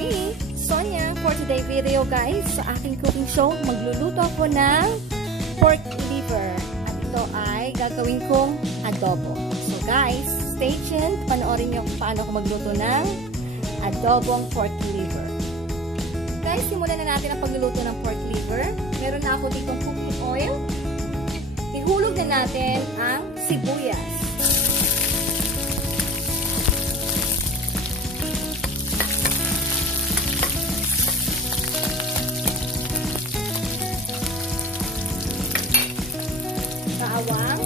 me, Sonia, for today's video guys. Sa aking cooking show, magluluto ako ng pork liver. At ito ay gagawin kong adobo. So guys, stay tuned. Panoorin niyo kung paano ako magluto ng adobong pork liver. Guys, simulan na natin ang pagluluto ng pork liver. Meron na ako ditong cooking oil. Ihulog na natin ang sibuyas. Bawang.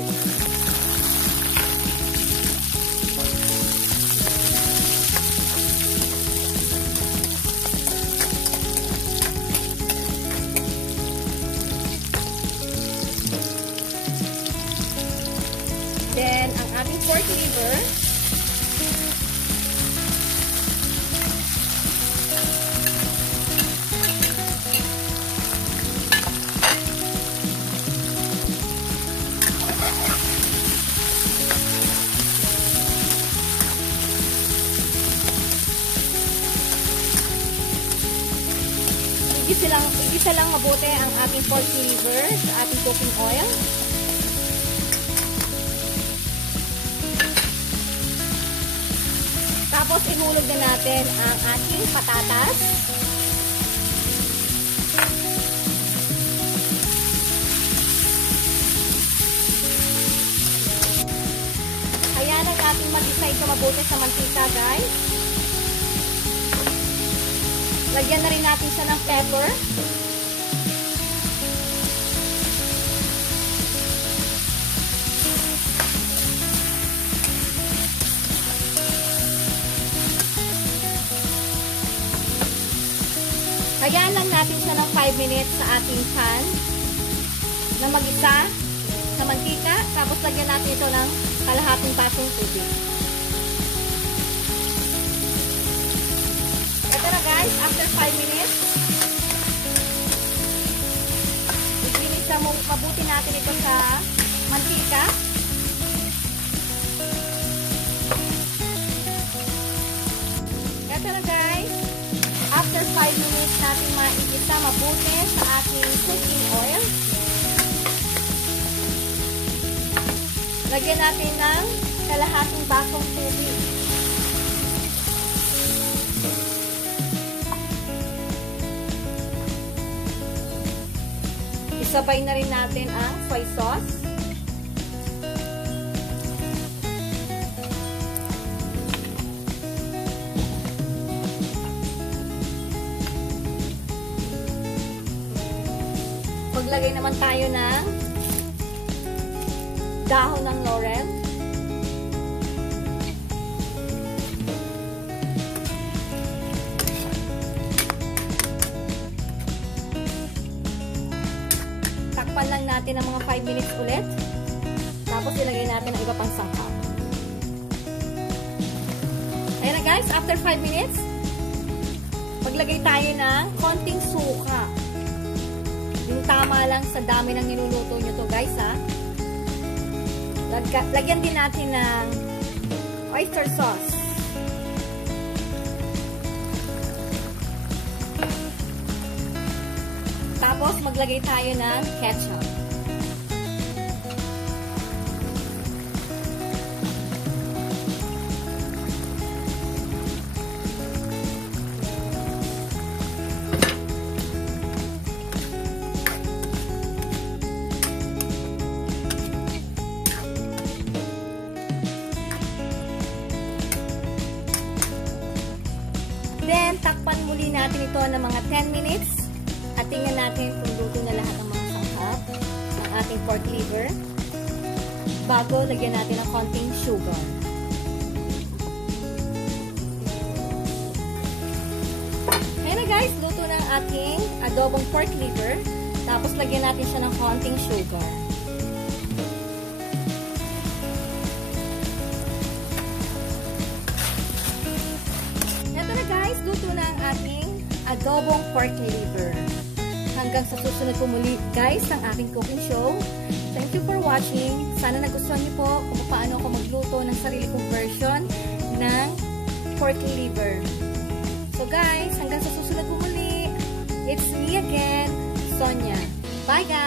Then, ang ating pork liver. Igisa lang mabuti ang ating pork liver sa ating cooking oil. Tapos, ihulog na natin ang ating patatas. Ayan ang ating mag-isa ito mabuti sa mantika, guys. Lagyan na rin natin siya ng pepper. Hayaan lang natin siya ng 5 minutes sa ating pan na mag-isa sa mantika. Tapos lagyan natin ito ng kalahating basong tubig. Ito na guys, after 5 minutes, i-finish na mabuti natin ito sa mantika. Ito na guys, after 5 minutes natin maigisa mabuti sa ating cooking oil. Lagyan natin ng kalahating basong tubig. Isabay na rin natin ang soy sauce. Maglagay naman tayo ng dahon ng laurel. Takpan lang natin ng mga 5 minutes ulit. Tapos ilagay natin ang iba pang sangkap. Ayan na guys, after 5 minutes, maglagay tayo ng konting suka. Yung tama lang sa dami ng niluluto nyo to guys ha. Lagyan din natin ng oyster sauce. Tapos maglagay tayo ng ketchup. Then, takpan muli natin ito ng mga 10 minutes. At tingnan natin kung luto na lahat ng mga sangkap ng ating pork liver. Bago, lagyan natin ng konting sugar. Ayan na guys, luto na ang ating adobong pork liver. Tapos, lagyan natin siya ng konting sugar. Guys, luto na ang ating adobong pork liver. Hanggang sa susunod po muli guys ng ating cooking show. Thank you for watching. Sana nagustuhan niyo po kung paano ako magluto ng sarili kong version ng pork liver. So guys, hanggang Sonia. Bye guys!